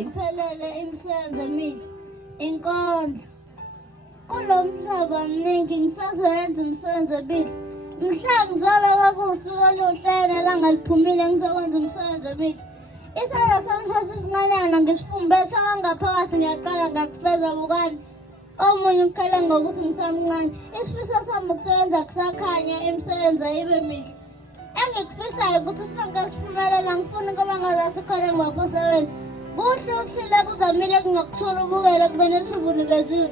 iphelele imisebenzi emihle, inkondlo. Kulo mhlaba mningi ngisazoyenza imisebenzi emihle. Mhla ngizalwa kwakuwusuku oluhle nelanga liphumile ngizokwenza imisebenzi emihle. Isandla sami sasisinqanyana ngisifumbetha kangaphakathi ngiyaqala ngakufeza bukani. Omunye ukhale ngokuthi ngisamncane. Isifiso sami ukusebenza kusakhanya imisebenzi ibe mihle. Engikufisayo ukuthi sonke siphumelela ngifuna ukuba ngazathi khona ngibaphoseweni. Kuhle ukuhlile kuzamile kungakuthula ubukele kubene ithuba unikeziwe.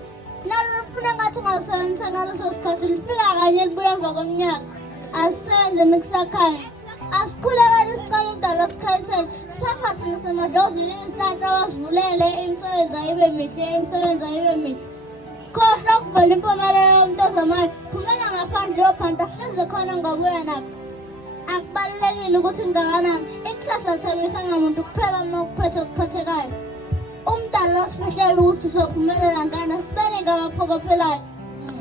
Nalo lifuna ngathi ungasebenzisa ngaleso sikhathi lifika kanye libuya emva kweminyaka. Asisenze nikusakhanya. Asikhulekele isiqala ukudala sikhanyisele. Siphaphathe nasemadlozini isihlahla wasivulele imisebenzi ibe mihle, imisebenzi ibe mihle. Khohlwa ukuvela impumelelo yomuntu ozamayo. Phumela ngaphandle yophanda hleze khona ngabuya nakho. Akubalulekile ukuthi kungakanani. Ikusasa lithembisa ngamuntu kuphela uma ukuphethe okuphathekayo. Umdali wasifihlela ukuthi sophumelela ngani asibene ngabaphokophelayo.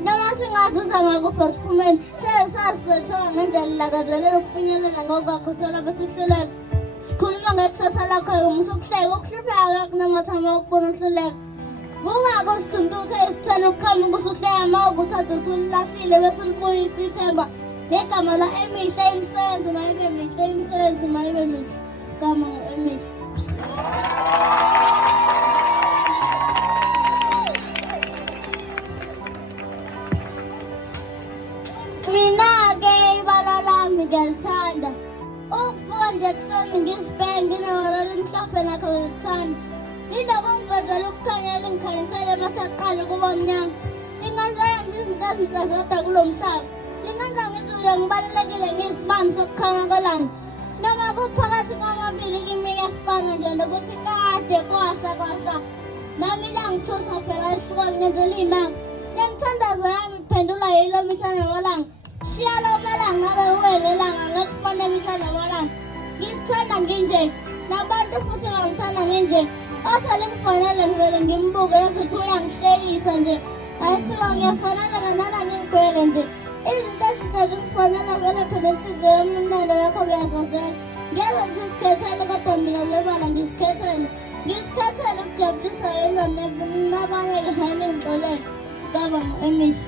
Noma singazuza ngakuphi siphumeni, sesasithola ngendlela ilakazelela ukufinyelela ngokwakhothela besihlulela. Sikhuluma ngekusasa lakho umusukuhleka ukuhlupheka kakunamatha ukubona uhluleka. Vuka kusithunduthi esitheni ukuqhamuka usuhleka uma ukuthatha usululahlile bese ulibuyisa ithemba. Ngegama la emihle imisebenzi mayibe mihle, imisebenzi mayibe mihle. Gama emihle. Mina-ke ibala lami ngiyalithanda. Ukuvuka nje ekuseni ngisibheke nginewala elimhlophe nakho ngilithanda. Linda kungivezela ukukhanyela ingikhanyisele mase kuqala kuba mnyama. Lingenza nje izinto ezinhle zodwa kulo mhlaba. Lingenza ngizizwe ngibalulekile ngiyisibani sokukhanya kwelanga. Noma kuphakathi kwamabili kimi kuyafana nje nokuthi kade kwasa. Nami la ngithusa phela isikole ngenzela iy'manga. Lemithandazo yami iphendula yilo mihla namalanga. Shiya lo malanga ngabe wena elanga ngekufana mihla namalanga. Ngisithanda nginje, nabantu futhi bangithanda nginje. Othi alimfanele ngivele ngimbuke yazithi uyangihlekisa nje. Ayithiwa ngiyafanana kanana ngingibheke nje. Izinto ezinhle zikufanele vele phela inhliziyo yomnalo yakho kuyazazela. Ngeze ngisikhethele kodwa mina lebala ngisikhethele. Ngisikhethele ukujabulisa yilo nabanye kanye ngixolele. Gama emihle.